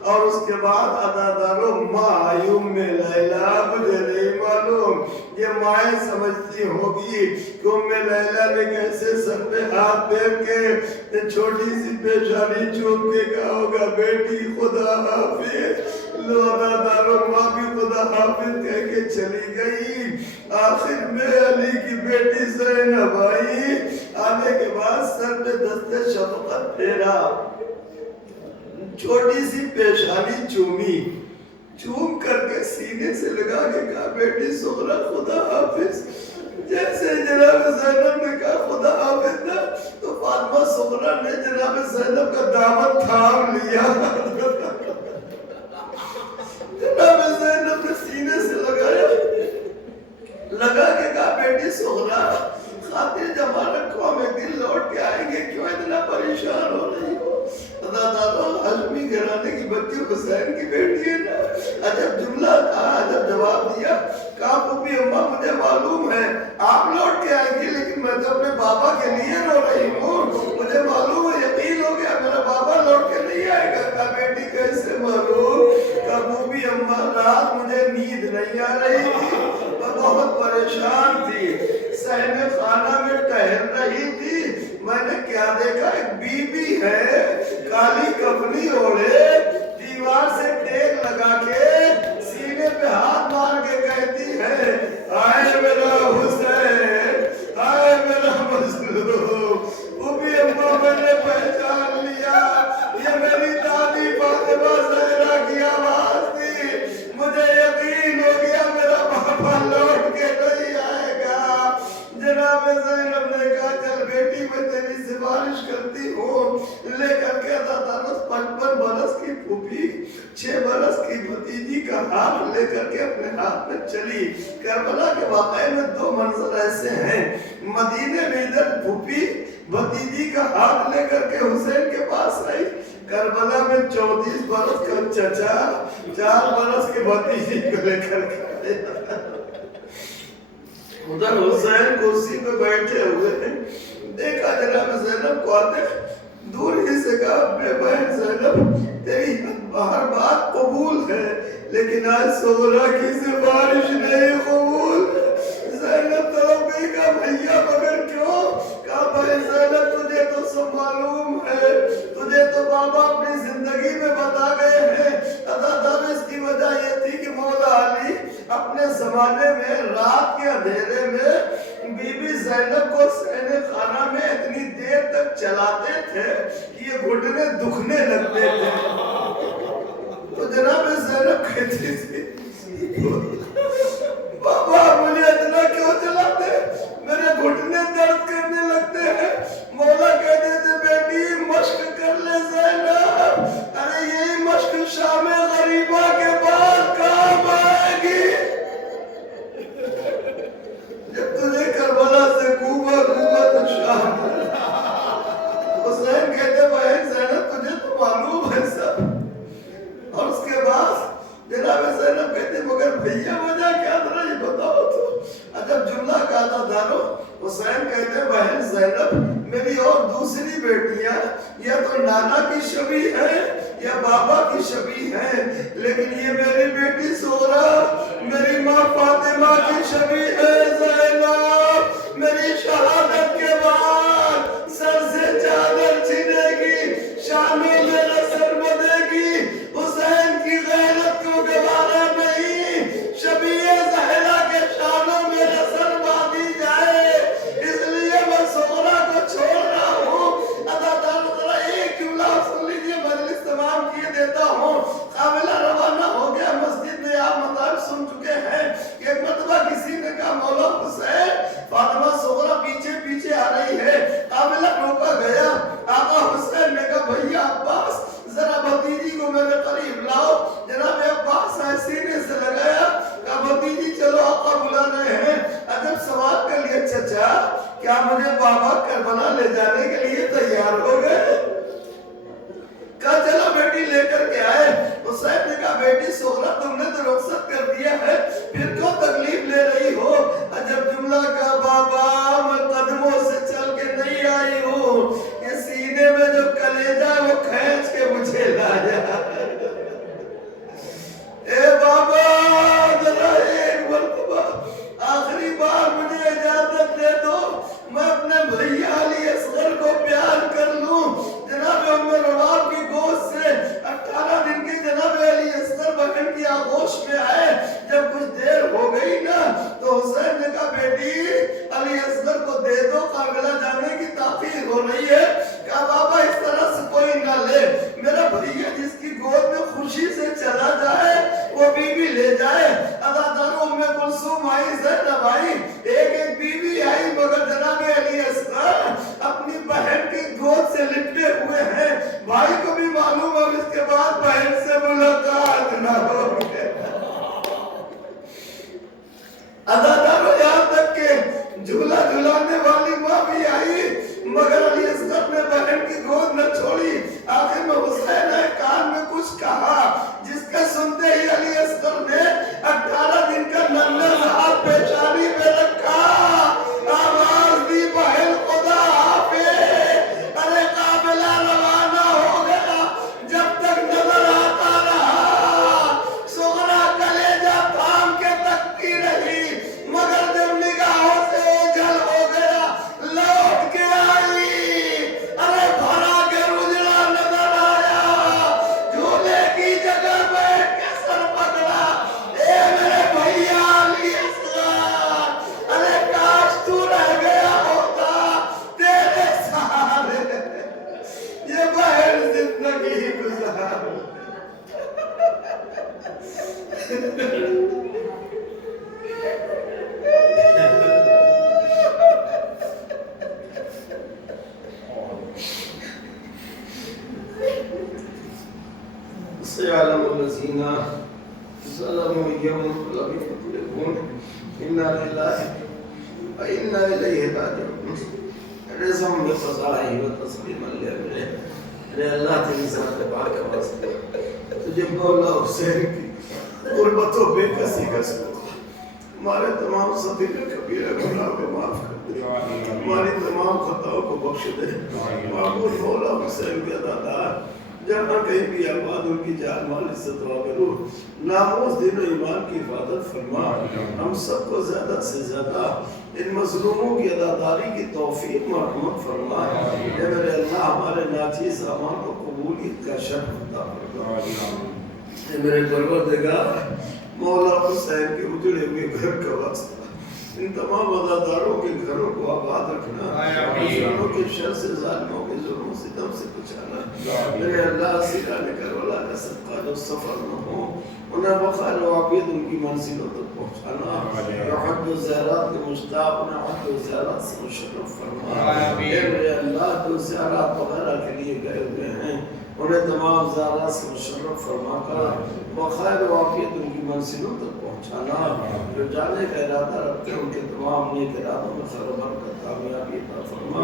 اور اس کے بعد ادا دارو معیوم میں لیلہ، مجھے نہیں معلوم یہ مائیں سمجھتی ہوگی کہ ام لیلہ نے کیسے سر پہ ہاتھ پھیر کے چھوٹی سی پیشانی چوم کے کہا ہوگا بیٹی خدا حافظ، لو ادا دارو ماں بھی خدا حافظ کہہ کے چلی گئی۔ آخر میں علی کی بیٹی زینب آئی، آنے کے بعد سر پہ دستے شفقت پھیرا، چھوٹی سی پیشانی چومی، چوم کر کے سینے سے لگا کے کہا بیٹی صغرا خدا حافظ۔ جیسے جناب زینب نے کہا خدا حافظ نا، تو فاطمہ صغرا نے جناب زینب کا دامن تھام لیا، جناب زینب نے سینے سے لگا کے کہا بیٹی صغرا خاطر جمع رکھو، ہم ایک دن لوٹ کے آئیں گے، کیوں اتنا پریشان ہو رہی ہو؟ دادو ہاشمی گھرانے کی بچی حسین کی بیٹی ہے نا، عجب جملہ کہا، عجب جواب دیا، کہا پھوپھی اماں مجھے معلوم ہے آپ لوٹ کے آئیں گی، لیکن میں تو اپنے بابا کے لیے رو رہی ہوں، مجھے معلوم ہے، یقین ہو گیا میرا بابا لوٹ کے نہیں آئے گا۔ کہا بیٹی کیسے معلوم؟ کہا پھوپھی اماں رات مجھے نیند نہیں آ رہی تھی، میں بہت پریشان تھی، صحن خانہ میں ٹہل رہی تھی، میں نے کیا دیکھا، ایک بی بی ہے کالی کفنی اوڑھے، دیوار سے ٹیک لگا کے سینے پہ ہاتھ مار کے کہتی ہے آئے میرا حسین، آئے میرا مظلوم۔ وہ بھی اماں میں نے پہچان لیا، یہ میری دادی فاطمہ زہرا کی آواز تھی، مجھے یقین ہو گیا میرا بابا لوٹ کے نہیں آئے گا۔ جناب زینب نے کہا چل بیٹی میں تیری سفارش کرتی ہوں، لے کر کے عطا دارس 55 برس کی پھوپھی 6 برس کی بھتیجی کا ہاتھ لے کر کے اپنے ہاتھ میں چلی۔ کربلا کے واقعے میں 2 منظر ایسے ہیں، مدینے میں ادھر پھوپھی بھتیجی کا ہاتھ لے کر کے حسین کے پاس آئی، کربلا میں 34 برس کا چچا 4 برس کے بھتیجی کو لے کر کے ادھر حسین کرسی پہ بیٹھے ہوئے ہیں، دیکھا جناب زینب کو آتے، دور ہی سے کہا بے بہن زینب تیری ہر بات قبول ہے، لیکن آج صغرا کی سفارش نہیں قبول۔ زینب تو بھی کہا بھیا مگر کیوں؟ کہا بھائی زینب تجھے تو سب معلوم ہے، تجھے تو بابا اپنی زندگی میں بتا گئے ہیں، عطا اس کی وجہ یہ تھی کہ مولا علی اپنے زمانے میں رات کے اندھیرے میں بی بی زینب کو صحن خانہ میں اتنی دیر تک چلاتے تھے کہ یہ گھٹنے دکھنے لگتے تھے، تو جناب زینب کہتی تھی بابا مجھے اتنا کیوں چلاتے، میرے گھٹنے درد کرنے لگتے ہیں۔ مولا کہتے تھے بیٹی مشق کر لے زینب، ارے یہی مشق شام غریبہ کے بعد کام آئے گی، جب تجھے کربلا سے کوبا تو شام۔ حسین کہتے بہن زینب تجھے تو معلوم ہے سب، اور اس کے بعد جناب زینب کہتے مگر بھیا وجہ کیا تھا یہ بتاؤ تو، عجب جملہ کہا تھا دارو۔ حسین کہتے بہن زینب میری اور دوسری بیٹیاں یا تو نانا کی شبیہ ہیں یا بابا کی شبیہ ہیں، لیکن یہ میری بیٹی صغرا میری ماں فاطمہ کی شبیہ ہے۔ زینب میری شہادت کے بعد سر سے چادر چھینے گی، شامل میرا سر بدے گی، حسین کی غیرت کو گوارا نہیں، شبیہ زہرا کے شانوں میں سر باندھی جائے، اس لیے میں صغرا کو چھوڑ رہا ہوں۔ عطا ذرا ایک جملہ سن لیجیے، مجلس تمام کیے دیتا ہوں۔ قافلہ روانہ ہو گیا، مسجد میں آپ مطالب سن چکے ہیں کہ ایک مرتبہ کسی نے کہا مولا حسین، فاطمہ صغرا پیچھے پیچھے آ ہوئے ہیں، بھائی کو بھی معلوم اب اس کے بعد بہن سے ملاقات نہ ہوگی۔ ادادارو یہاں تک کہ جھولا جھلانے والی ماں بھی آئی، مگر علی اصغر نے بہن کی گود نہ چھوڑی۔ آخر میں حسین نے کان میں کچھ کہا جس کا سنتے ہی علی اصغر نے 18 دن کا ننھا ہاتھ پیشانی پہ رکھا، آواز دی بہن خدا حافظ، ارے قافلہ روانہ ہو گیا۔ جب تک نظر آتا رہا سغرا کلیجہ تھام کے تکتی رہی، مگر جب نگاہوں سے اوجھل ہو گیا لوٹ کے آئی، ارے بھرا کے اجڑا نظر آیا، جھولے کی جگہ بیٹھ کے سر پکڑا، اے میرے بھیا علی اصغر، ارے کاش تو رہ گیا ہوتا تیرے سہارے یہ بہن زندگی گزار۔ سيعلم الذين ظلموا يوم لم يطلقون إنا لله وإنا إليه راجعون۔ رزم میں فضائی و تسلیم اللہ اے اللہ تیری ذات پاک کا واسطہ تجھے مولا حسین کی غربت و بے کسی کا صدقہ، ہمارے تمام صغیر کبیرہ گناہ کو معاف کر دے، ہماری تمام خطاؤں کو بخش دے۔ معبود مولا حسین کے عطادار جہاں کہیں بھی آباد ان کی جان مال عزت و آبرو ناموس دین و ایمان کی حفاظت فرما۔ ہم سب کو زیادہ سے زیادہ ان مظلوموں کی عطاداری کی توفیق مرحمت فرما۔ اے میرے اللہ ہمارے ناچیز اعمال کو قبولیت کا شرف عطا فرما۔ اے میرے پروردگار مولا حسین کے اجڑے ہوئے گھر کا واسطہ ان تمام عزاداروں کے گھروں کو آباد رکھنا، ظالموں کے شر سے، ظالموں کے ظلم و ستم سے بچانا۔ میرے اللہ سیرہ نکر والا کا صدقہ جو سفر نہ ہو انہیں بخیر و عافیت ان کی منزلوں تک پہنچانا۔ جو حج و زیارات کے مشتاق انہیں حج و زیارات سے مشرف فرما۔ اے میرے اللہ جو زیارات وغیرہ کے لیے گئے ہوئے ہیں انہیں تمام زیارات سے مشرف فرما کر بخیر و عافیت ان کی منزلوں تک پہنچانا۔ جو جانے کا ارادہ رکھتے ہیں ان کے تمام نیک ارادوں میں خیر و برکت کامیابی عطا فرما۔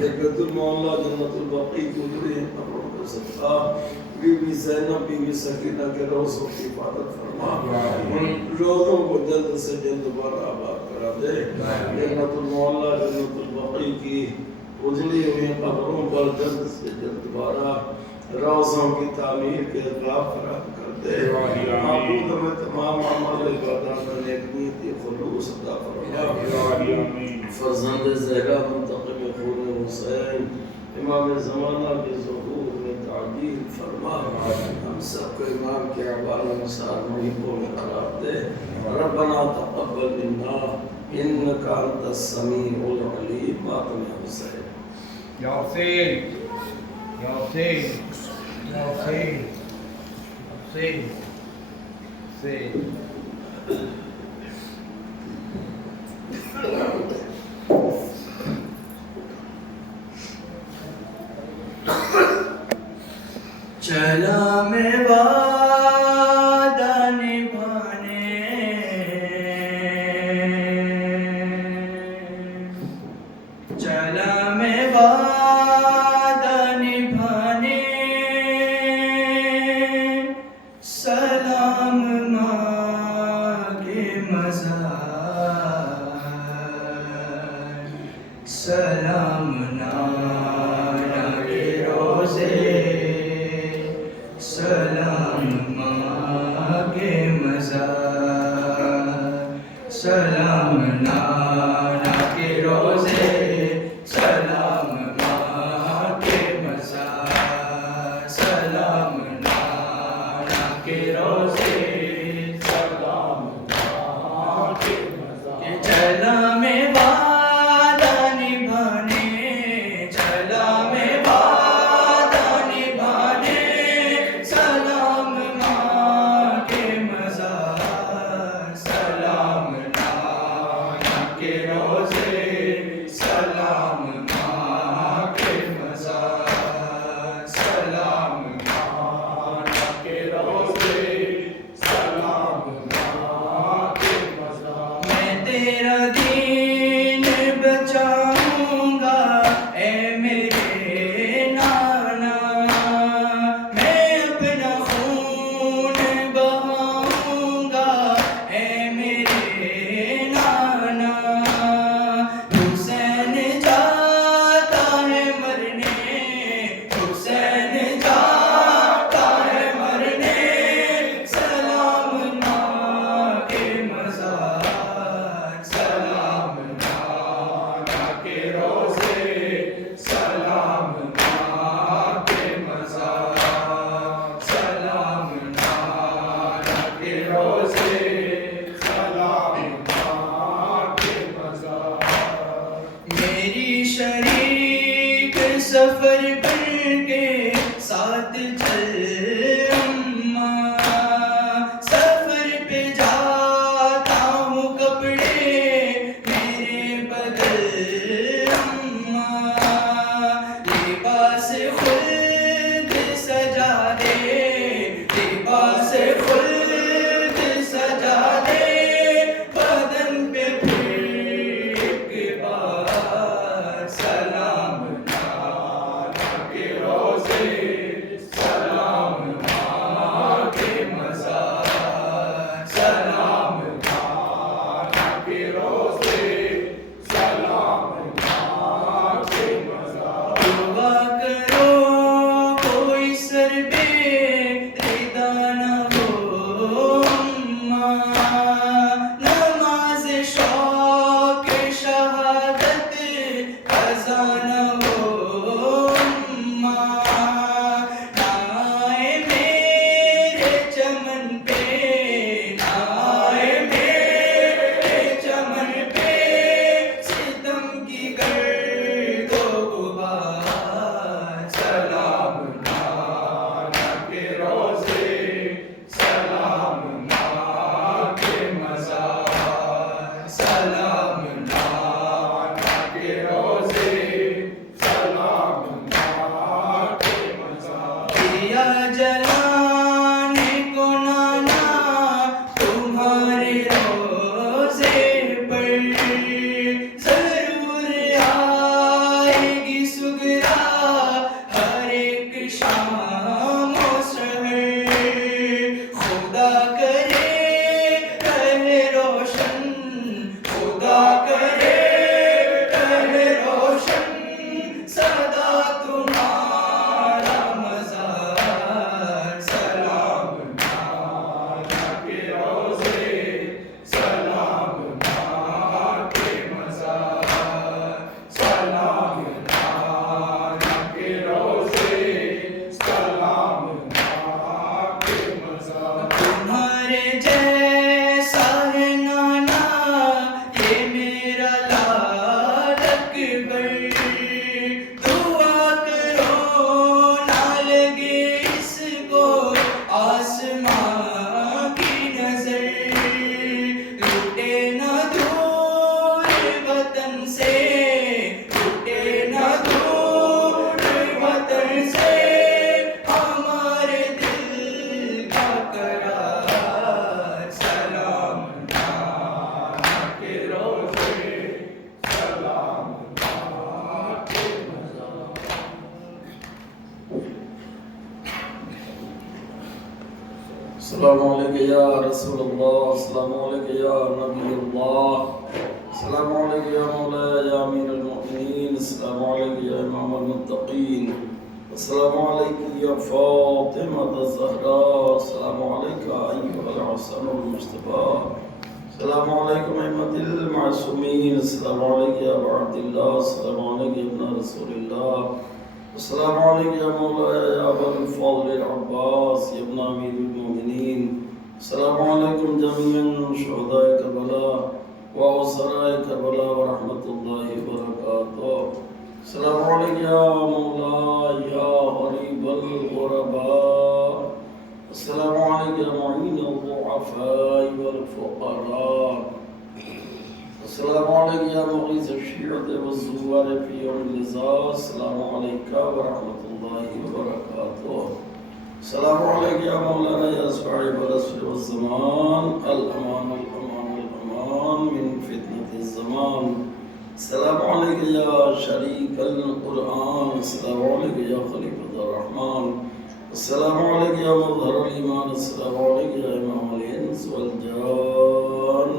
جنت المعلا جنت البقیع گزری قبروں کا صدقہ بی بی زینب بی بی سکینہ کے روزوں کی حفاظت فرما، ان روزوں کو جلد سے جلد دوبارہ آباد کرا دے۔ جنت المعلا جنت البقیع کی اجلی ہوئی قبروں پر جلد سے جلد دوبارہ روزوں کی تعمیر کے اطلاع فراہم کر دے۔ معبود ہمیں تمام عمل عبادات میں نیک نیتی خلوص عطا فرما۔ فرزند زہرا منتقم خون حسین امام زمانہ کے ظہور میں تعجیل فرما۔ ہم سب کو امام کے اعمال انصار محبوں میں قرار دے۔ ربنا تقبل منا انک انت السمیع العلیم۔ ماتم حسین یا حسین یا حسین یا حسین حسین حسین۔ چلا میں وعدہ نبھانے، چلا میں وعدہ نبھانے، سلام مانگے مزار، سلام نانا کے روزے، سلام السلام علیکم یا رسول اللہ، السلام علیکم یا نبی اللہ، السلام علیکم یا مولانا یا امیر المؤمنین، السلام علیکم یا امام المتقین، السلام علیکم یا فاطمہ الزہراء، السلام علیکم ایھا الحسن المصطفیٰ، السلام علیکم ائمۃ المعصومین، السلام علیکم یا ابا عبد اللہ، السلام علیکم ابن رسول اللہ، السلام علیکم یا مولانا یا ابا الفضل العباس یا ابن امیر المؤمنین، السلام علیکم جمیعاً شہداء کربلا و اسراء کربلا ورحمۃ اللہ وبرکاتہ، السلام علیکم یا مولا یا غریب الغرباء، السلام علیکم یا معین الضعفاء والفقراء، السلام علیکم یا مغیث الشیعۃ والزوار فی یوم اللظاء، السلام علیکم ورحمۃ اللہ وبرکاتہ، السلام علیکم یا مولانا یا صاحب العصر والزمان، الامان الامان الامان من فتنة الزمان، السلام علیکم یا شریک القرآن، السلام علیکم یا خلیفۃ الرحمن، السلام علیکم یا مظہر الایمان، السلام علیکم یا امام الانس والجان،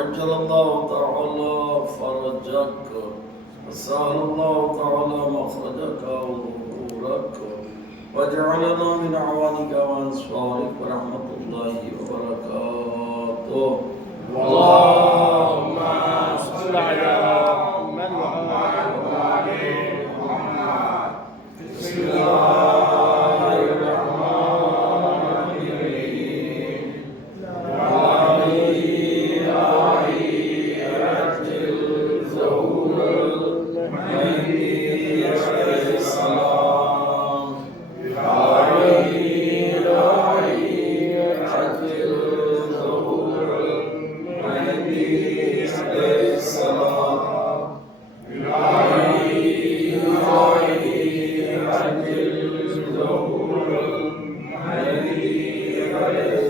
عجل اللہ تعالی فرجک، وسهل اللہ تعالی مخرجک وظہورک، وجعلنا من اعوانک وانصارک ورحمۃ اللہ وبرکاتہ، اللهم صل على محمد وعلى آل محمد، بسم الله الرحمن الرحيم،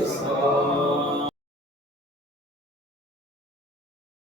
السلام